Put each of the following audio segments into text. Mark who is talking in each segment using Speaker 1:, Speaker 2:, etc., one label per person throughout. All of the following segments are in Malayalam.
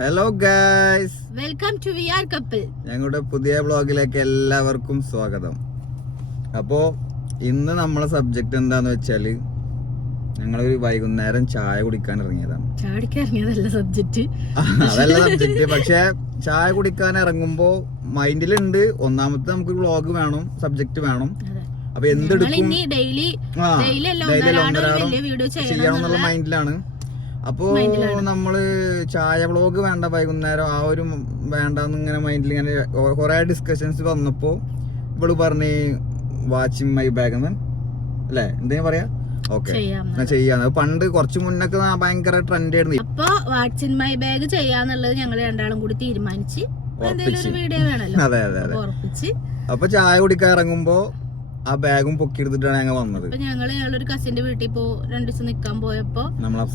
Speaker 1: Hello guys
Speaker 2: welcome to we are couple
Speaker 1: ഞങ്ങളുടെ പുതിയ ബ്ലോഗിലേക്ക് എല്ലാവർക്കും സ്വാഗതം. അപ്പോ ഇന്ന് നമ്മളെ സബ്ജക്ട് എന്താന്ന് വെച്ചാൽ ഞങ്ങളൊരു വൈകുന്നേരം ചായ കുടിക്കാൻ ഇറങ്ങിയതാണ്.
Speaker 2: ചാടിക്ക് ഇറങ്ങിയതല്ല സബ്ജക്റ്റ്
Speaker 1: അതല്ല സബ്ജക്ട് പക്ഷേ ചായ കുടിക്കാൻ ഇറങ്ങുമ്പോ മൈൻഡിലുണ്ട് ഒന്നാമത്തെ നമുക്ക് ബ്ലോഗ് വേണം സബ്ജക്ട് വേണം. അപ്പൊ എന്തെടുക്കും?
Speaker 2: ഡെയിലി ഒന്നരാടം video ചെയ്യണം
Speaker 1: എന്നുള്ള മൈൻഡിലാണ് അപ്പോ നമ്മൾ ചായ വ്ളോഗ് വേണ്ട വൈകുന്നേരം ആ ഒരു വേണ്ടെന്ന് ഇങ്ങനെ മൈൻഡിൽ ഇങ്ങനെ കുറെ ഡിസ്കഷൻസ് വന്നപ്പോ ഇവൾ പറഞ്ഞു വാച്ചിങ് മൈ ബാഗ് എന്ന് അല്ലേ? എന്തെങ്കിലും പറയാ? ഓക്കെ. ചെയ്യാന്ന് പണ്ട് കുറച്ച് മുന്നൊക്കെ ഭയങ്കര ട്രെൻഡ് ആയിരുന്നു
Speaker 2: അപ്പൊ വാട്സിൻ മൈ ബാഗ് ചെയ്യാന്നുള്ളത് ഞങ്ങൾ രണ്ടാളും കൂടി തീരുമാനിച്ച് എന്തെങ്കിലും ഒരു വീഡിയോ വേണല്ലോ.
Speaker 1: അതെ അതെ അതെ.
Speaker 2: അപ്പൊ
Speaker 1: ചായ കുടിക്കാൻ ഇറങ്ങുമ്പോ ആ ബാഗും പൊക്കി എടുത്തിട്ടാണ് ഞങ്ങൾ വന്നത്.
Speaker 2: അപ്പൊ ഞങ്ങൾ ഞങ്ങളൊരു കസിന്റെ വീട്ടിൽ പോ രണ്ടു ദിവസം നിക്കാൻ പോയപ്പോ
Speaker 1: നമ്മൾ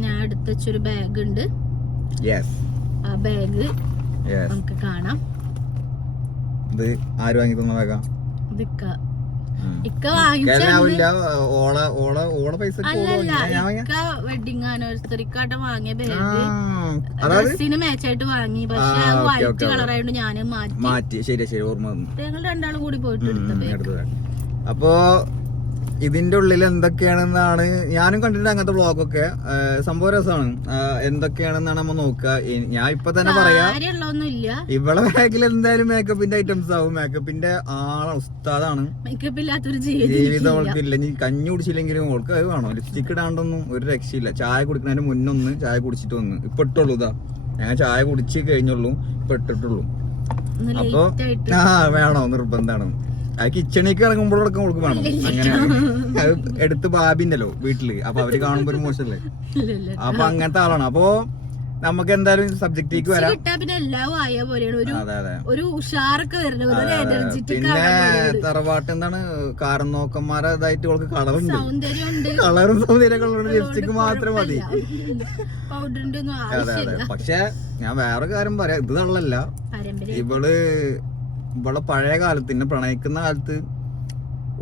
Speaker 2: ഞാൻ എടുത്തൊരു ബാഗ് ഉണ്ട്. ആ ബാഗ് നമുക്ക് കാണാം.
Speaker 1: ഇത് ആര് വാങ്ങി തന്ന ബാഗാ
Speaker 2: ഇക്ക വാങ്ങിച്ച വെഡിങ് ആനിവേഴ്സറിക്കാട്ട വാങ്ങിയ? ബാഗ് മാച്ചായിട്ട് വാങ്ങി പക്ഷെ വൈറ്റ് കളറായോണ്ട് ഞാൻ മാറ്റി.
Speaker 1: മാറ്റി. ശരി ശരി ഓർമ്മ
Speaker 2: ഞങ്ങൾ രണ്ടാളും കൂടി പോയിട്ട്
Speaker 1: എടുത്തതാ. അപ്പോ ഇതിന്റെ ഉള്ളിൽ എന്തൊക്കെയാണെന്നാണ് ഞാനും കണ്ടിട്ട് അങ്ങനത്തെ വ്ളോഗൊക്കെ. സംഭവം രസമാണ് എന്തൊക്കെയാണെന്നാണ് നമ്മ നോക്കുക ഞാൻ ഇപ്പൊ തന്നെ പറയാ. ഇവളെ ബാഗിൽ എന്തായാലും മേക്കപ്പിന്റെ ഐറ്റംസ് ആവും. മേക്കപ്പിന്റെ ആളാണ് ഉസ്താദാണ്.
Speaker 2: ജീവിതം
Speaker 1: അവൾക്ക് ഇല്ല ഇനി കഞ്ഞി കുടിച്ചില്ലെങ്കിലും അവൾക്ക് അത് വേണോ. ലിപ്സ്റ്റിക് ഇടാണ്ടൊന്നും ഒരു രക്ഷയില്ല. ചായ കുടിക്കുന്നതിന് മുന്നൊന്ന് ചായ കുടിച്ചിട്ട് വന്ന്. ഇപ്പൊ ഇട്ടുള്ളൂ ഇതാ. ഞാൻ ചായ കുടിച്ച് കഴിഞ്ഞുള്ളൂ. ഇപ്പൊ ഇട്ടിട്ടുള്ളൂ. അപ്പൊ ആ വേണോ. നിർബന്ധാണ്. ആ കിച്ചണിക്ക് ഇറങ്ങുമ്പോഴൊക്കെ അവൾക്ക് വേണം. അങ്ങനെയാണ്. അത് എടുത്ത് ബാബിണ്ടല്ലോ വീട്ടിൽ. അപ്പൊ അവർ കാണുമ്പോ ഒരു മോശമല്ലേ. അപ്പൊ അങ്ങനത്തെ ആളാണ്. അപ്പൊ നമുക്ക് എന്തായാലും സബ്ജക്റ്റിലേക്ക് വരാം.
Speaker 2: പിന്നെ എല്ലാം ആയ പോലെയാണ്. ഒരു ഉഷാറൊക്കെ വരുന്നത്.
Speaker 1: പിന്നെ തറവാട്ട് എന്താണ്? കാരനോക്കന്മാരെ ഇതായിട്ട് അവൾക്ക് കളറുണ്ട്. കളറും സൗന്ദര്യമൊക്കെ ഉള്ളത് ലിപ്സ്റ്റിക് മാത്രം മതി. അതെ അതെ. പക്ഷെ ഞാൻ വേറെ കാര്യം പറയാം. ഇത് തള്ളല്ല
Speaker 2: ഇവൾ
Speaker 1: ഇവളെ പഴയ കാലത്ത് എന്നെ പ്രണയിക്കുന്ന കാലത്ത്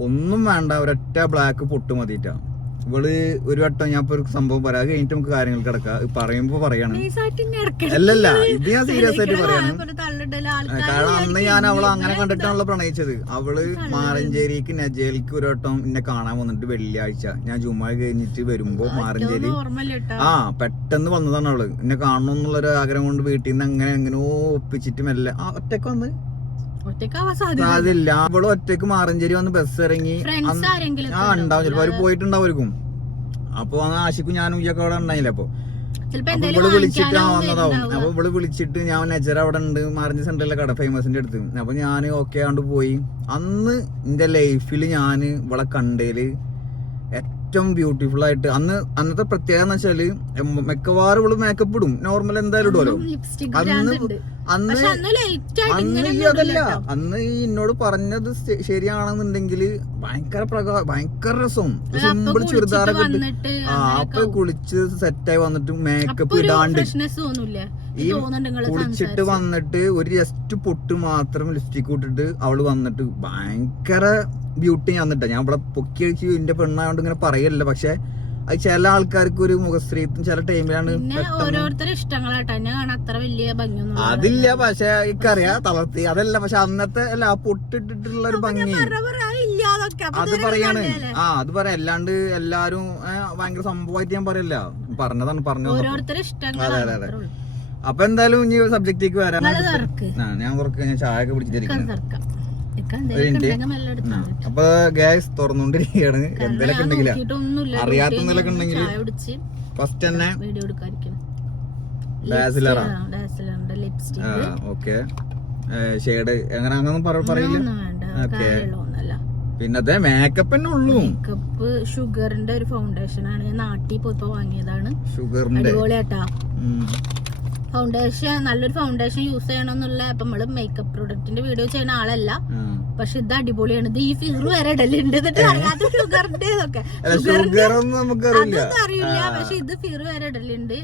Speaker 1: ഒന്നും വേണ്ട ഒരൊറ്റ ബ്ലാക്ക് പൊട്ട് മതിട്ടാ. ഇവൾ ഒരു വട്ടം ഞാൻ ഇപ്പൊ ഒരു സംഭവം പറയാം. അത് കഴിഞ്ഞിട്ട് നമുക്ക് കാര്യങ്ങൾ കിടക്കാം. പറയുമ്പോ പറയാണ്. അല്ലല്ല ഇത് ഞാൻ സീരിയസ് ആയിട്ട് പറയാണ്. കാരണം അന്ന് ഞാൻ അവളെ അങ്ങനെ കണ്ടിട്ടാണല്ലോ പ്രണയിച്ചത്. അവൾ മാറഞ്ചേരിക്ക് നജേലിക്ക് ഒരു വട്ടം എന്നെ കാണാൻ വന്നിട്ട് വെള്ളിയാഴ്ച. ഞാൻ ജുമാ കഴിഞ്ഞിട്ട് വരുമ്പോ മാറഞ്ചേരി ആ പെട്ടെന്ന് വന്നതാണ് അവൾ. എന്നെ കാണണം എന്നുള്ള ഒരു ആഗ്രഹം കൊണ്ട് വീട്ടിൽ നിന്ന് അങ്ങനെ എങ്ങനെയോ ഒപ്പിച്ചിട്ട് മെല്ലെ ആ ഒറ്റയ്ക്ക് വന്ന്
Speaker 2: ഒറ്റക്കാവാൻ സാധ്യത
Speaker 1: അതില്ല. അവൾ ഒറ്റയ്ക്ക് മാറഞ്ചേരി വന്ന് ബസ് ഇറങ്ങി ആ ഉണ്ടാവും. ചിലപ്പോ അവർ പോയിട്ടുണ്ടാവും അപ്പൊ ആശിക്കും ഞാനും ഉയ്യൊക്കെ അവിടെ ഉണ്ടായില്ല അപ്പൊ. ഇവൾ വിളിച്ചിട്ട് ആ വന്നതാവും. അപ്പൊ ഇവൾ വിളിച്ചിട്ട് ഞാൻ നെജർ അവിടെ ഉണ്ട്. മാറിഞ്ഞ സെന്ററിലെ കട? ഫേമസിന്റെ അടുത്ത്. അപ്പൊ ഞാൻ ഓക്കെ ആണ്ട് പോയി. അന്ന് എന്റെ ലൈഫിൽ ഞാൻ ഇവളെ കണ്ടേൽ ഏറ്റവും ബ്യൂട്ടിഫുൾ ആയിട്ട്. അന്ന് അന്നത്തെ പ്രത്യേകത എന്ന് വെച്ചാൽ മിക്കവാറും ഇവൾ മേക്കപ്പ് ഇടും. നോർമൽ എന്തായാലും ഇടുമല്ലോ അന്ന് അന്ന്
Speaker 2: അന്ന്
Speaker 1: ഈ അതല്ല. അന്ന് ഈ എന്നോട് പറഞ്ഞത് ശരിയാണെന്നുണ്ടെങ്കിൽ ഭയങ്കര പ്രകാ ഭയങ്കര രസം. സിമ്പിൾ ചുരിദാറൊക്കെ ഇട്ട്. ആ അപ്പൊ കുളിച്ച് സെറ്റായി വന്നിട്ട് മേക്കപ്പ് ഇടാണ്ട്. ഈ കുളിച്ചിട്ട് വന്നിട്ട് ഒരു ജസ്റ്റ് പൊട്ട് മാത്രം ലിപ്സ്റ്റിക് ഇട്ടിട്ട് അവൾ വന്നിട്ട് ഭയങ്കര ബ്യൂട്ടി ഞാൻ വന്നിട്ടാ ഞാൻ ഇവിടെ പൊക്കി അടിച്ച് എന്റെ പെണ്ണായോണ്ട് ഇങ്ങനെ പറയല്ല പക്ഷെ അത് ചില ആൾക്കാർക്ക് ഒരു മുഖസ്ത്രീത്വം ചില ടൈമിലാണ്
Speaker 2: ഓരോരുത്തരുടെ ഇഷ്ടങ്ങളാട്ടോ. അത്ര വലിയ ഭംഗിയൊന്നും
Speaker 1: അതില്ല. പക്ഷെ എനിക്കറിയാ തളർത്തി. അതല്ല പക്ഷെ അന്നത്തെ അല്ല ആ പൊട്ടിട്ടിട്ടുള്ള ഒരു ഭംഗി അത് പറയാണ്. ആ അത് പറയാം. അല്ലാണ്ട് എല്ലാരും ഭയങ്കര സംഭവമായിട്ട് ഞാൻ പറയല്ല. പറഞ്ഞതാണ് പറഞ്ഞു അതെ അതെ,
Speaker 2: അതെ.
Speaker 1: അപ്പൊ എന്തായാലും ഇനി സബ്ജക്റ്റിലേക്ക് വരാം. ഞാൻ കുറക്ക് ഞാൻ ചായ ഒക്കെ പിടിച്ചിട്ടിരിക്കുന്നു. അപ്പൊ ഗ്യാസ് തുറന്നുകൊണ്ടിരിക്കുകയാണ്
Speaker 2: എന്തെങ്കിലും
Speaker 1: ഉണ്ടെങ്കിലാ. അറിയാത്ത ഉണ്ടെങ്കിൽ ഫസ്റ്റ് തന്നെ
Speaker 2: വീഡിയോ എടുക്കാതിരിക്കണം.
Speaker 1: ഡാസിലറാ?
Speaker 2: ലിപ്സ്റ്റിക് ലിപ്സ്റ്റിക്
Speaker 1: ഓക്കെ ഷെയ്ഡ് എങ്ങനെ അങ്ങനെ പറയില്ല.
Speaker 2: ഓക്കെ വേണ്ട.
Speaker 1: ഓക്കേ.
Speaker 2: കാര്യമുള്ളതൊന്നല്ല
Speaker 1: പിന്നെ അതെ മേക്കപ്പ് തന്നെ ഉള്ളൂ.
Speaker 2: മേക്കപ്പ് ഷുഗറിന്റെ ഒരു ഫൗണ്ടേഷൻ ആണ്. ഞാൻ നാട്ടിൽ പോയപ്പോ വാങ്ങിയതാണ്.
Speaker 1: ഷുഗറിന്റെ
Speaker 2: അടിപൊളിയാട്ടാ. ഫൗണ്ടേഷൻ നല്ലൊരു ഫൗണ്ടേഷൻ യൂസ് ചെയ്യണമെന്നുള്ള അപ്പൊ നമ്മൾ മേക്കപ്പ് പ്രൊഡക്റ്റിന്റെ വീഡിയോ ചെയ്യുന്ന ആളല്ല. പക്ഷെ ഇത് അടിപൊളിയാണ്. ഇത് ഈ ഫിഗർ വരെ ഇടലുണ്ട്. എന്നിട്ട് ഷുഗറിന്റെ ഇതൊക്കെ. അതൊന്നും അറിയില്ല. പക്ഷെ ഇത് ഫിഗർ വരെ ഇടലുണ്ട്.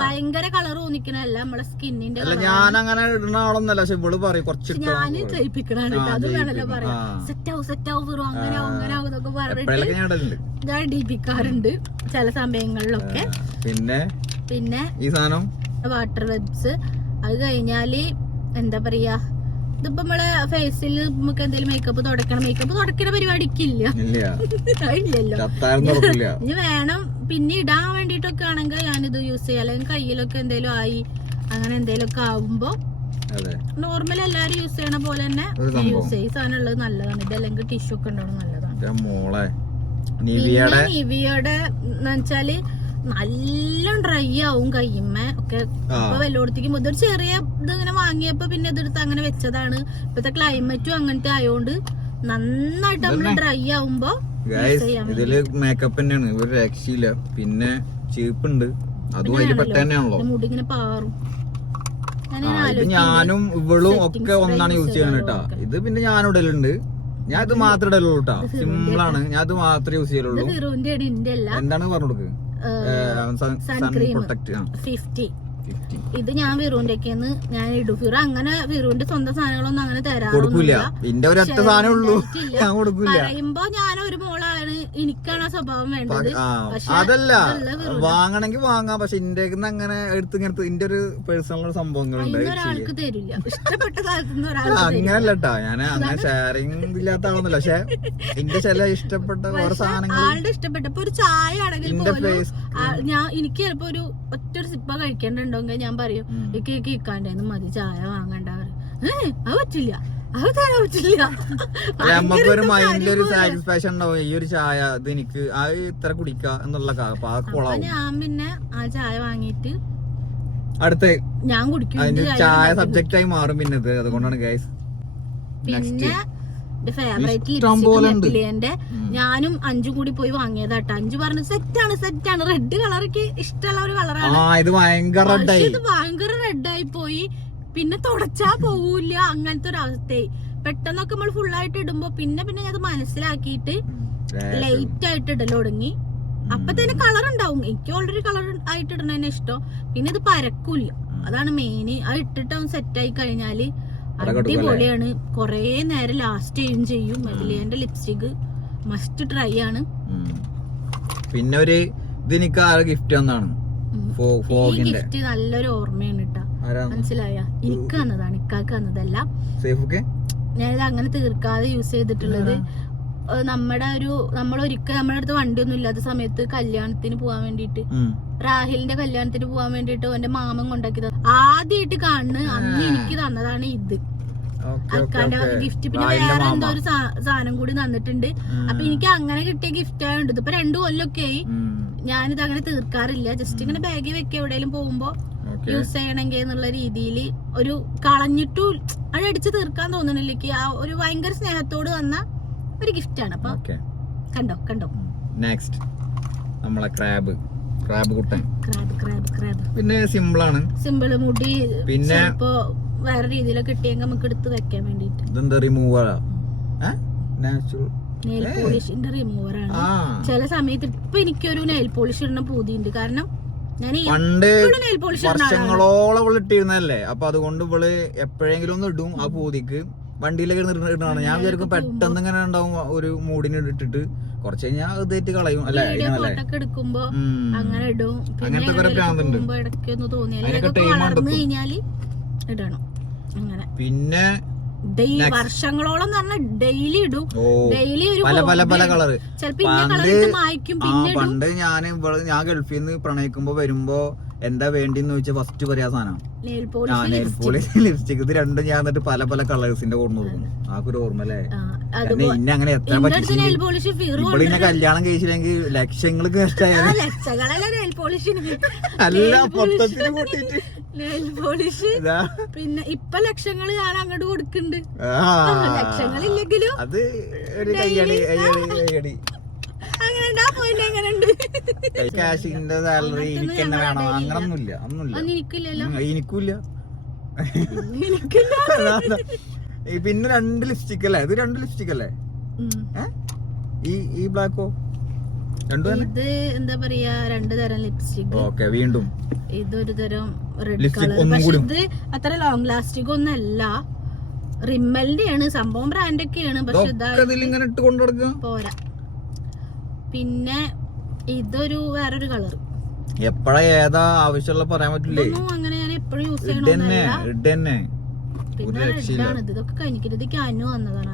Speaker 2: ഭയങ്കര കളർ തോന്നിക്കണല്ല നമ്മളെ സ്കിന്നിന്റെ
Speaker 1: ഞാൻ അങ്ങനെ ഇടുന്ന ആളൊന്നല്ല പക്ഷെ ഇവൾ പറയും കുറച്ചിട്ടോ.
Speaker 2: ഞാൻ കഴിപ്പിക്കണാണ് അത് വേണല്ലോ. പറയാം സെറ്റ് ആവും സെറ്റ് ആവും ഫിറു അങ്ങനെ ആവും അങ്ങനെ ആവും പറഞ്ഞിട്ട്
Speaker 1: ഞാൻ
Speaker 2: ഡിപ്പിക്കാറുണ്ട് ചില സമയങ്ങളിലൊക്കെ.
Speaker 1: പിന്നെ?
Speaker 2: പിന്നെ
Speaker 1: ഈ സാധനം?
Speaker 2: വാട്ടർ വെബ്സ് അത് കഴിഞ്ഞാൽ എന്താ പറയാ ഇതിപ്പോ നമ്മളെ ഫേസിൽ നമുക്ക് എന്തെങ്കിലും മേക്കപ്പ് തുടക്കണം. മേക്കപ്പ് തുടക്കണ പരിപാടിക്കില്ല.
Speaker 1: ഇല്ല.
Speaker 2: ഇല്ലല്ലോ. ഇനി വേണം. പിന്നെ ഇടാൻ വേണ്ടിട്ടൊക്കെ ആണെങ്കിൽ ഞാനിത് യൂസ് ചെയ്യാം. അല്ലെങ്കിൽ കയ്യിലൊക്കെ എന്തേലും ആയി അങ്ങനെ എന്തേലും ഒക്കെ ആവുമ്പോ നോർമൽ എല്ലാരും യൂസ് ചെയ്യണ പോലെ തന്നെ യൂസ് ചെയ്യും. ഈ സാധനം ഉള്ളത് നല്ലതാണ്. ഇത് അല്ലെങ്കിൽ ടിഷ്യൂ ഒക്കെ ഉണ്ടാവും നല്ലതാണ്.
Speaker 1: നിവിയുടെ
Speaker 2: നിവിയുടെ എന്ന് വെച്ചാൽ നല്ല ഡ്രൈ ആവും കയ്യമ്മ. ഒക്കെ
Speaker 1: ആ.
Speaker 2: ഇപ്പൊ വല്ലോടത്തേക്കും ഇതൊരു ചെറിയ ഇത് ഇങ്ങനെ വാങ്ങിയപ്പോ പിന്നെ ഇതെടുത്ത് അങ്ങനെ വെച്ചതാണ്. ഇപ്പത്തെ ക്ലൈമറ്റും അങ്ങനത്തെ ആയതുകൊണ്ട് നന്നായിട്ട്
Speaker 1: നമ്മൾ.
Speaker 2: ഡ്രൈ ആവുമ്പോ
Speaker 1: ഇതിൽ മേക്കപ്പ് തന്നെയാണ്. ഒരു രക്ഷയില്ല. പിന്നെ ചീപ്പുണ്ട്. അതും അതിൽ പെട്ട തന്നെയാണല്ലോ
Speaker 2: മുടി ഇങ്ങനെ പാറും.
Speaker 1: ഞാനും ഇവളും ഒക്കെ ഒന്നാണ് യൂസ് ചെയ്യണം കേട്ടാ ഇത് പിന്നെ ഞാൻ ഇടലുണ്ട് ഞാൻ ഇത് മാത്രമേ ഇടലുള്ളൂ കേട്ടാ സിമ്പിൾ ആണ് ഞാൻ ഇത് മാത്രമേ യൂസ് ചെയ്യലുള്ളൂ എന്താണ് പറഞ്ഞു കൊടുക്ക്?
Speaker 2: ഫിഫ്റ്റി. ഇത് ഞാൻ ഫിറോന്റെ ഞാൻ ഇടും. ഫിറോ അങ്ങനെ വിറുവിന്റെ സ്വന്തം സാധനങ്ങളൊന്നും അങ്ങനെ
Speaker 1: തരാറില്ല
Speaker 2: പറയുമ്പോ ഞാൻ ഒരു എനിക്കാണ് ആ സ്വഭാവം വേണ്ടത്.
Speaker 1: അതല്ല. വാങ്ങണമെങ്കിൽ വാങ്ങാം. പക്ഷെ ഇന്റെ അങ്ങനെ എടുത്ത് ഇങ്ങനത്തെ ഇന്റെ ഒരു പേഴ്സണൽ സംഭവങ്ങളുണ്ട്
Speaker 2: ഒരാൾക്ക് തരില്ല. ഇഷ്ടപ്പെട്ട സ്ഥലത്തുനിന്ന് തരില്ല.
Speaker 1: അങ്ങനല്ലട്ടാ ഞാൻ അങ്ങനെ ഷെയറിങ് ഇല്ലാത്ത ആളൊന്നുമില്ല. പക്ഷെ എന്റെ ചില ഇഷ്ടപ്പെട്ട ഓരോ സാധനങ്ങൾ
Speaker 2: ആളുടെ ഇഷ്ടപ്പെട്ട ഇപ്പൊ ഒരു ചായ ആണെങ്കിൽ
Speaker 1: ഇന്റെ
Speaker 2: പോലും ഞാൻ എനിക്ക് ചിലപ്പോ ഒരു ഒറ്റ ഒരു സിപ്പ കഴിക്കേണ്ടോ ഞാൻ പറയും ഇക്കാണ്ടേന്ന് മതി. ചായ വാങ്ങണ്ട. അത് പറ്റില്ല. അത് തരാൻ പറ്റില്ല
Speaker 1: നമുക്കൊരു മൈൻഡിൽ ഒരു സാറ്റിസ്ഫാക്ഷൻ ഉണ്ടാവും. ഈ ഒരു ചായ ഇത് എനിക്ക് ആ ഇത്ര കുടിക്ക എന്നുള്ള
Speaker 2: ഞാൻ പിന്നെ ആ ചായ വാങ്ങിയിട്ട്
Speaker 1: അടുത്ത
Speaker 2: ഞാൻ കുടിക്കും.
Speaker 1: അതിന്റെ ചായ സബ്ജക്റ്റ് ആയി മാറും പിന്നെ ഇത്. അതുകൊണ്ടാണ് ഗൈസ്
Speaker 2: പിന്നെ ഫേവറേറ്റ് ഞാനും അഞ്ചും കൂടി പോയി വാങ്ങിയതാട്ടോ അഞ്ചു പറഞ്ഞു സെറ്റാണ് സെറ്റാണ് റെഡ് കളർക്ക് ഇഷ്ടമുള്ള ഒരു കളറാണ്
Speaker 1: ഇത് ഭയങ്കര
Speaker 2: ഇത് റെഡായി പോയി. പിന്നെ തുടച്ചാ പോവൂല അങ്ങനത്തെ ഒരു അവസ്ഥയായി. പെട്ടെന്നൊക്കെ നമ്മൾ ഫുള്ളായിട്ട് ഇടുമ്പോ പിന്നെ പിന്നെ ഞാൻ അത് മനസ്സിലാക്കിയിട്ട് ലൈറ്റ് ആയിട്ട് ഇടൽ തുടങ്ങി. അപ്പൊ തന്നെ കളർ ഉണ്ടാവും. എനിക്ക് ഓൾറെഡി കളർ ആയിട്ട് ഇടണതന്നെ ഇഷ്ടം. പിന്നെ ഇത് പരക്കൂല അതാണ് മെയിന് അത് ഇട്ടിട്ട് അവൻ സെറ്റ് ആയി
Speaker 1: കഴിഞ്ഞാൽ?
Speaker 2: അടിപൊളിയാണ്. കൊറേ നേരം ലാസ്റ്റ് ചെയ്യും ചെയ്യും. മെഡിലിയന്റെ ലിപ്സ്റ്റിക് മസ്റ്റ് ട്രൈ ആണ്.
Speaker 1: പിന്നെ ഒരു ഇത് എനിക്ക് ആരെ ഗിഫ്റ്റ് തന്നാണ്
Speaker 2: നല്ലൊരു ഓർമ്മയാണ് കേട്ടാ മനസ്സിലായ? എനിക്കാന്നതാണ് ഇക്കാക്ക് തന്നതല്ല
Speaker 1: സേഫൊക്കെ?
Speaker 2: ഞാനിത് അങ്ങനെ തീർക്കാതെ യൂസ് ചെയ്തിട്ടുള്ളത് നമ്മുടെ ഒരു നമ്മൾ ഒരിക്കൽ നമ്മുടെ അടുത്ത് വണ്ടിയൊന്നും ഇല്ലാത്ത സമയത്ത് കല്യാണത്തിന് പോവാൻ വേണ്ടിയിട്ട് രാഹിലിന്റെ കല്യാണത്തിന് പോവാൻ വേണ്ടിട്ട് അവന്റെ മാമൻ തന്നെ ആദ്യമായിട്ട് കാണുന്ന അന്ന് എനിക്ക് തന്നതാണ് ഇത്. അക്കാന്റെ ഗിഫ്റ്റ് പിന്നെ വേറെ എന്തോ ഒരു സാധനം കൂടി തന്നിട്ടുണ്ട്. അപ്പൊ എനിക്ക് അങ്ങനെ കിട്ടിയ ഗിഫ്റ്റ് ആയതുകൊണ്ട് ഇതിപ്പോ രണ്ടു കൊല്ലൊക്കെ ആയി. ഞാനിത് അങ്ങനെ തീർക്കാറില്ല. ജസ്റ്റ് ഇങ്ങനെ ബാഗിൽ വെക്കുക എവിടെയെങ്കിലും പോകുമ്പോ. യൂസ് ചെയ്യണമെങ്കിൽ എന്നുള്ള രീതിയിൽ ഒരു കളഞ്ഞിട്ടും അത് അടിച്ചു തീർക്കാൻ തോന്നണില്ലേക്ക് ആ ഒരു ഭയങ്കര സ്നേഹത്തോട് വന്ന ഒരു ഗിഫ്റ്റാണ് ആണ്. അപ്പൊ കണ്ടോ കണ്ടോ?
Speaker 1: നെക്സ്റ്റ് നമ്മളെ ക്രാബ് ക്രാബ് കുട്ടൻ.
Speaker 2: ക്രാബ് ക്രാബ് ക്രാബ്
Speaker 1: പിന്നെ സിമ്പിൾ ആണ്.
Speaker 2: സിമ്പിൾ മുടി
Speaker 1: പിന്നെ-
Speaker 2: ഇപ്പോ വേറെ രീതിയിലൊക്കെ കിട്ടിയെങ്കിൽ നമുക്ക് എടുത്ത് വെക്കാൻ വേണ്ടിട്ട്
Speaker 1: ഇതെന്താ റിമൂവറാ നാച്ചുറൽ
Speaker 2: നെയിൽ പോളിഷിന്റെ റിമൂവർ ആണ്. ചില സമയത്ത് ഇപ്പൊ എനിക്കൊരു നെയിൽ പോളിഷ് ഇടുന്ന പൂതിയുണ്ട്. കാരണം
Speaker 1: പണ്ട് വർഷങ്ങളോളം ഇവൾ ഇട്ടിരുന്നല്ലേ അപ്പൊ അതുകൊണ്ട് ഇവൾ എപ്പോഴെങ്കിലും ഒന്ന് ഇടും ആ പൂതിക്ക്. വണ്ടിയിലൊക്കെ ഇടുന്നതാണ് ഞാൻ വിചാരിക്കും പെട്ടെന്ന് ഇങ്ങനെ ഉണ്ടാവും ഒരു മൂടിന് ഇട്ടിട്ട്. കുറച്ച് കഴിഞ്ഞാൽ അത് തേറ്റ് കളയും അല്ലേ?
Speaker 2: എടുക്കുമ്പോ അങ്ങനെ ഇടും.
Speaker 1: അങ്ങനത്തെ കുറെ
Speaker 2: തോന്നിയാൽ ഇടണം. അങ്ങനെ.
Speaker 1: പിന്നെ
Speaker 2: ഡെയിലി. വർഷങ്ങളോളം എന്ന് ഡെയിലി ഇടും. ഡെയിലി ഒരു
Speaker 1: പല പല പല കളറ്
Speaker 2: ചിലപ്പോ ഇന്ന കളർ മായ്ക്കും പിന്നെ
Speaker 1: പണ്ട് ഞാൻ ഇവൾ ഞാൻ ഗൾഫിൽ നിന്ന് പ്രണയിക്കുമ്പോ വരുമ്പോ എന്താ വേണ്ടിന്ന് ചോദിച്ചാൽ ഫസ്റ്റ് പറയാ സാധനം.
Speaker 2: നെയിൽ
Speaker 1: ആ നെയിൽ പോളിഷ് ലിപ്സ്റ്റിക് ഇത് രണ്ടും ഞാൻ എന്നിട്ട് പല പല കളേഴ്സിന്റെ കൊണ്ട് കൊടുക്കുന്നു ആ. ഒരു ഓർമ്മ അല്ലേ കാരണം ഇന്നെ അങ്ങനെ
Speaker 2: നെയിൽ
Speaker 1: പറ്റില്ല ഇന്നെ കല്യാണം കഴിച്ചില്ലെങ്കിൽ
Speaker 2: പോളിഷിന്
Speaker 1: അല്ല മൊത്തത്തിന് കൂട്ടിട്ട്
Speaker 2: നെയിൽ പോളിഷ് പിന്നെ ഇപ്പൊ ലക്ഷങ്ങൾ ഞാൻ അങ്ങോട്ട് കൊടുക്കുന്നുണ്ട് ലക്ഷങ്ങളില്ലെങ്കിലും
Speaker 1: അത് ഒരു കയ്യടി കയ്യടി കയ്യടി
Speaker 2: അങ്ങനെ ഉണ്ടാ പോയില്ല എങ്ങനെ ഉണ്ട്
Speaker 1: കാശിന്റെ സാലറി എനിക്ക് തന്നെ വേണം. അങ്ങനൊന്നുമില്ല. ഒന്നുമില്ല.
Speaker 2: എനിക്കില്ല.
Speaker 1: പിന്നെ രണ്ട് ലിപ്സ്റ്റിക് അല്ലേ? ഇത് രണ്ട് ലിപ്സ്റ്റിക് അല്ലേ? ഈ ഈ ബ്ലാക്കോ
Speaker 2: ഇത് എന്താ പറയാ രണ്ടു തരം ലിപ്സ്റ്റിക്
Speaker 1: ഓക്കെ വീണ്ടും.
Speaker 2: ഇതൊരു തരം റെഡ് കളർ പക്ഷെ ഇത് അത്ര ലോങ് ലാസ്റ്റിക് ഒന്നല്ല. റിമ്മലിന്റെ ആണ് സംഭവം ബ്രാൻഡ് ഒക്കെയാണ്. പക്ഷെ ഇതാ പോരാ. പിന്നെ ഇതൊരു വേറൊരു കളർ
Speaker 1: എപ്പോഴാ ഏതാ ആവശ്യമുള്ള പറയാൻ പറ്റില്ലേ?
Speaker 2: അങ്ങനെ ഞാൻ എപ്പോഴും യൂസ് ചെയ്യണമെന്നല്ല ഇത് ഇതൊക്കെ കഴിഞ്ഞിട്ട് വന്നതാണ്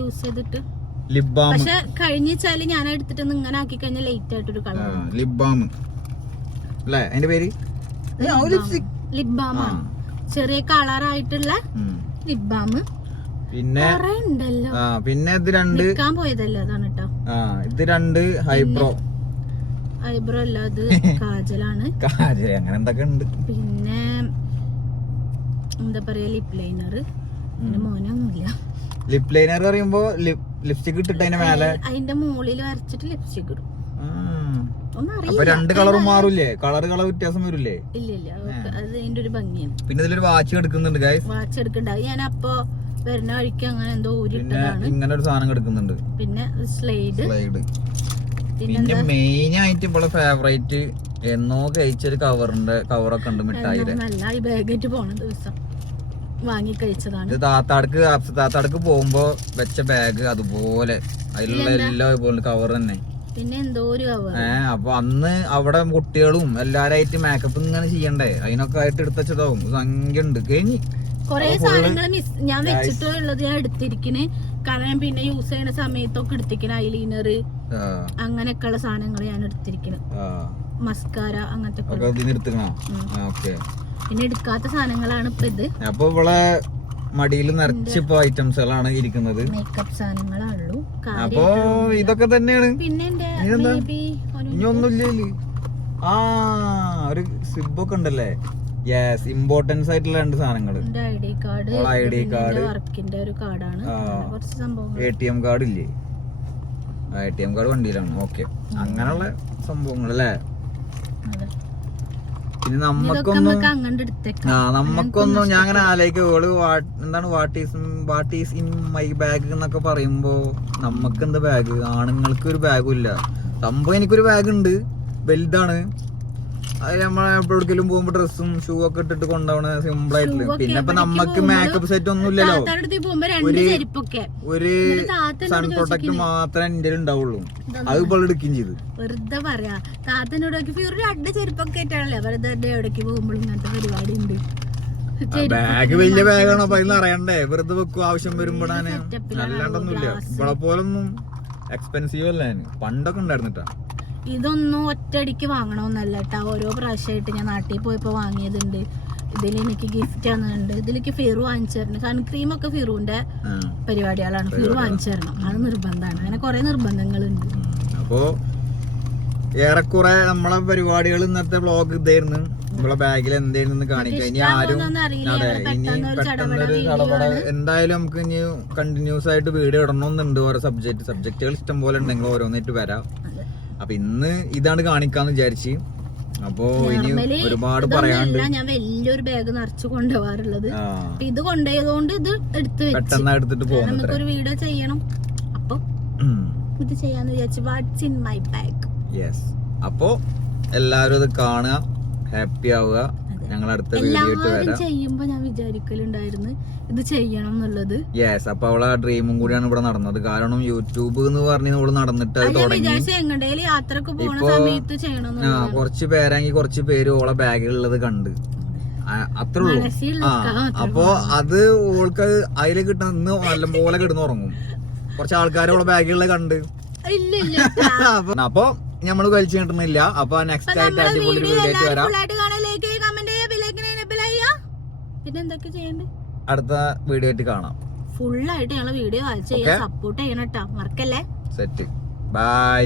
Speaker 2: യൂസ് ചെയ്തിട്ട്. പക്ഷെ ഞാൻ എടുത്തിട്ട് ഇങ്ങനെ ആക്കി കഴിഞ്ഞാൽ ലേറ്റ് ആയിട്ടൊരു കളർ
Speaker 1: അല്ലേ? അതിന്റെ പേര്?
Speaker 2: ചെറിയ കളറായിട്ടുള്ള ലിപ് ബാം.
Speaker 1: പിന്നെ ആ പിന്നെ ഇത് രണ്ട് ആ ഇത് രണ്ട് ഹൈബ്രോ.
Speaker 2: ഐബ്രോ അല്ല അത് കാജലാണ്.
Speaker 1: കാജൽ അങ്ങനെ എന്തൊക്കെ ഉണ്ട്?
Speaker 2: പിന്നെ എന്താ പറയാ ലിപ് ലൈനർ എന്റെ മോനൊന്നുമില്ല.
Speaker 1: ലിപ് ലൈനർ പറയുമ്പോ ലിപ്സ്റ്റിക് ഇട്ടിട്ട് അതിന്റെ മേലെ
Speaker 2: അതിന്റെ മുകളിൽ വരച്ചിട്ട് ലിപ്സ്റ്റിക് ഇടും.
Speaker 1: അപ്പൊ രണ്ട് കളറും മാറൂലേ കളർ കളർ വ്യത്യാസം വരൂലേ
Speaker 2: ഇല്ല ഇല്ല അത് അതിന്റെ ഒരു ഭംഗിയാണ്.
Speaker 1: പിന്നെ ഇതിലൊരു വാച്ച് എടുക്കുന്നുണ്ട്
Speaker 2: വാച്ച് എടുക്കണ്ടാവും ഞാൻ അപ്പൊ വരുന്ന വഴിക്ക് അങ്ങനെ എന്തോ
Speaker 1: പിന്നെ
Speaker 2: ഊരിട്ടതാണ്
Speaker 1: ഇങ്ങനെ ഒരു സാധനം എടുക്കുന്നുണ്ട്
Speaker 2: പിന്നെ സ്ലൈഡ്
Speaker 1: സ്ലൈഡ്
Speaker 2: പിന്നെ
Speaker 1: മെയിൻ ആയിട്ട് ഇവിടെ ഫേവറേറ്റ് എന്നോ കഴിച്ചൊരു കവറിന്റെ കവറൊക്കെ ഉണ്ട് മിഠായിയുടെ
Speaker 2: നല്ല ഈ ബാഗായിട്ട് പോണ ദിവസം. വാങ്ങി കഴിച്ചതാണ്.
Speaker 1: ഇത് താത്താടക്ക് താത്താടക്ക് പോകുമ്പോ വെച്ച ബാഗ് അതുപോലെ. അതിലുള്ള എല്ലാം ഇതുപോലെ കവർ തന്നെ.
Speaker 2: പിന്നെ എന്തോ ഒരു കവർ
Speaker 1: ഏഹ് അപ്പൊ അന്ന് അവിടെ കുട്ടികളും എല്ലാരായിട്ട് മേക്കപ്പ് ഇങ്ങനെ ചെയ്യണ്ടേ? അതിനൊക്കെ ആയിട്ട് എടുത്തച്ചതാവും സംഖ്യ ഉണ്ട്. കഴിഞ്ഞ്.
Speaker 2: കൊറേ സാധനങ്ങൾ മിസ് ഞാൻ വെച്ചിട്ടുള്ളത് ഞാൻ എടുത്തിരിക്കണ്. കാരണം പിന്നെ യൂസ് ചെയ്യുന്ന സമയത്തൊക്കെ എടുത്തിരിക്കണ ഐലൈനർ
Speaker 1: അങ്ങനെയൊക്കെ
Speaker 2: ഉള്ള സാധനങ്ങൾ ഞാൻ എടുത്തിരിക്കണ്. മസ്കാര അങ്ങനത്തെ ഒക്കെ
Speaker 1: ഒക്കെ
Speaker 2: പിന്നെ എടുക്കാത്ത സാധനങ്ങളാണ് ഇപ്പൊ ഇത്.
Speaker 1: അപ്പൊ ഇവിടെ മടിയിൽ നിറച്ച് ഇപ്പൊ ഐറ്റംസുകളാണ് ഇരിക്കുന്നത്.
Speaker 2: മേക്കപ്പ് സാധനങ്ങളാണല്ലോ
Speaker 1: അപ്പൊ ഇതൊക്കെ തന്നെയാണ്.
Speaker 2: പിന്നെ
Speaker 1: ഇനി ഒന്നുമില്ലേ ആ ഒരു സിബൊക്കെ ഉണ്ടല്ലേ? യെസ് ഇമ്പോർട്ടൻസ് ആയിട്ടുള്ള രണ്ട്
Speaker 2: സാധനങ്ങൾ ഐ ഡി കാർഡ്. വർക്കിന്റെ ഒരു കാർഡാണ്. കുറച്ച്
Speaker 1: എ ടി എം കാർഡ് ഇല്ലേ? എ ടി എം കാർഡ് വണ്ടിയിലാണ്. ഓക്കെ അങ്ങനെയുള്ള സംഭവങ്ങൾ അല്ലേ. പിന്നെ നമ്മക്കൊന്നും
Speaker 2: നമുക്ക്
Speaker 1: ആ നമ്മക്കൊന്നും ഞാൻ അങ്ങനെ ആലോചിക്കും. ഓൾ എന്താണ് what is what is in my bag എന്നൊക്കെ പറയുമ്പോ നമ്മക്ക് എന്ത് ബാഗ് ആണുങ്ങൾക്ക് ഒരു ബാഗും ഇല്ല. സംഭവം എനിക്കൊരു ബാഗ് ഉണ്ട്. വലുതാണ്. അത് നമ്മളെ എവിടെയെങ്കിലും പോകുമ്പോ ഡ്രസ്സും ഷൂ ഒക്കെ ഇട്ടിട്ട് കൊണ്ടുപോകണ സിമ്പിൾ ആയിട്ട്
Speaker 2: Shoe
Speaker 1: പിന്നെ ഇപ്പൊ നമ്മക്ക് മേക്കപ്പ് സെറ്റ് ഒന്നും ഇല്ലല്ലോ. ഒരു- സൺ പ്രൊട്ടക്ട്? മാത്രമേ എന്റെ ഉണ്ടാവുള്ളൂ. അത് ഇപ്പോൾ എടുക്കുകയും ചെയ്തു.
Speaker 2: വെറുതെ പറയാ. താത്തനോട് ഒരു ചെരുപ്പൊക്കെ ആയിട്ടാണല്ലേ വെറുതെ എന്റെ എവിടേക്ക് പോകുമ്പോഴും ഇങ്ങനത്തെ പരിപാടി ഉണ്ട്
Speaker 1: ബാഗ് വലിയ ബാഗാണ് അപ്പൊ അതിൽ അറിയണ്ടേ? വെറുതെ വെക്കും ആവശ്യം വരുമ്പോഴാണ് അല്ലാണ്ടൊന്നുമില്ല. ഇവിടെ പോലൊന്നും എക്സ്പെൻസീവ് അല്ല പണ്ടൊക്കെ ഉണ്ടായിരുന്നിട്ടാ.
Speaker 2: ഇതൊന്നും ഒറ്റയടിക്ക് വാങ്ങണമെന്നല്ല കേട്ടോ. ഓരോ പ്രാവശ്യമായിട്ട് ഞാൻ നാട്ടിൽ പോയപ്പോൾ വാങ്ങിയതുണ്ട്. ഇതിൽ എനിക്ക് ഗിഫ്റ്റ് തന്നിട്ടുണ്ട്. ഇതിലേക്ക് ഫിറു വാങ്ങിച്ചു തരണം കാരണം ക്രീമൊക്കെ ഫിറുവിന്റെ പരിപാടികളാണ്. ഫിറു വാങ്ങിച്ചു തരണം. അത് നിർബന്ധമാണ്. അങ്ങനെ കുറെ നിർബന്ധങ്ങളുണ്ട്.
Speaker 1: അപ്പോ ഏറെക്കുറെ നമ്മളെ പരിപാടികൾ ഇന്നത്തെ ബ്ലോഗ് ഇതായിരുന്നു. നമ്മളെ ബാഗിൽ എന്തായിരുന്നു കാണിക്കാം. ഇനി ആരും ഇനി
Speaker 2: പെട്ടെന്ന്
Speaker 1: പെട്ടെന്നൊരു ചടപട എന്തായാലും നമുക്ക് ഇനി കണ്ടിന്യൂസ് ആയിട്ട് വീഡിയോ ഇടണമെന്നുണ്ട് ഓരോ സബ്ജക്ട് സബ്ജക്റ്റുകൾ ഇഷ്ടം പോലെ ഉണ്ടെങ്കിൽ ഓരോന്നായിട്ട് വരാം. അപ്പൊ ഇന്ന് ഇതാണ് കാണിക്കാന്ന് വിചാരിച്ച്. അപ്പോ ഇനി ഒരുപാട് പറയാണ്ട്
Speaker 2: ഞാൻ വലിയൊരു ബാഗ് നിറച്ച് കൊണ്ടുപോകാറുള്ളത്. അപ്പൊ ഇത് കൊണ്ടുപോയതുകൊണ്ട് ഇത് എടുത്ത്
Speaker 1: പെട്ടെന്ന് എടുത്തിട്ട് പോകും
Speaker 2: നമുക്കൊരു വീഡിയോ ചെയ്യണം. അപ്പൊ ഇത് ചെയ്യാന്ന് വിചാരിച്ചു what's in my bag
Speaker 1: yes അപ്പോ എല്ലാവരും ഇത് കാണുക ഹാപ്പി ആവുക. ഞങ്ങൾ അടുത്ത വീഡിയോ
Speaker 2: എല്ലാവരും
Speaker 1: വരാം.
Speaker 2: ചെയ്യുമ്പോ ഞാൻ വിചാരിക്കലുണ്ടായിരുന്നു. ഇത് ചെയ്യണം എന്നുള്ളത്.
Speaker 1: യെസ് അപ്പൊ അവളെ ഡ്രീമും കൂടിയാണ് ഇവിടെ നടന്നത്. കാരണം യൂട്യൂബ് എന്ന് പറഞ്ഞ് അവൾ നടന്നിട്ട് അത് തുടങ്ങി.
Speaker 2: യാത്രയ്ക്ക് പോണ സമയത്ത് ചെയ്യണം
Speaker 1: ആ കുറച്ച് പേരാങ്കി കുറച്ച് പേര് ഓളെ ബാഗിലുള്ളത് കണ്ട്. ആ, അത്രേ ഉള്ളൂ. ആ
Speaker 2: നിൽക്കാൻ
Speaker 1: അത് ഓൾക്ക് അതിൽ കിട്ടുന്ന ഇന്ന് നല്ലപോലെ കിടന്ന് ഉറങ്ങും. കുറച്ച് ആൾക്കാർ ഓളെ ബാഗിലുള്ള കണ്ട്. അപ്പൊ- അപ്പൊ നമ്മൾ കഴിച്ചു കിട്ടുന്നില്ല അപ്പൊ നെക്സ്റ്റ് ആയിട്ട് അടിപൊളി
Speaker 2: വീഡിയോ
Speaker 1: വീഡിയോ ആയിട്ട് വരാം.
Speaker 2: പിന്നെ എന്തൊക്കെ ചെയ്യണ്ടേ?
Speaker 1: അടുത്ത വീഡിയോ ആയിട്ട് കാണാം.
Speaker 2: ഫുള്ളായിട്ട് ഞങ്ങളെ വീഡിയോ വാച്ച് ചെയ്യാൻ സപ്പോർട്ട് ചെയ്യണം കേട്ടോ മറക്കല്ലേ
Speaker 1: സെറ്റ് ബൈ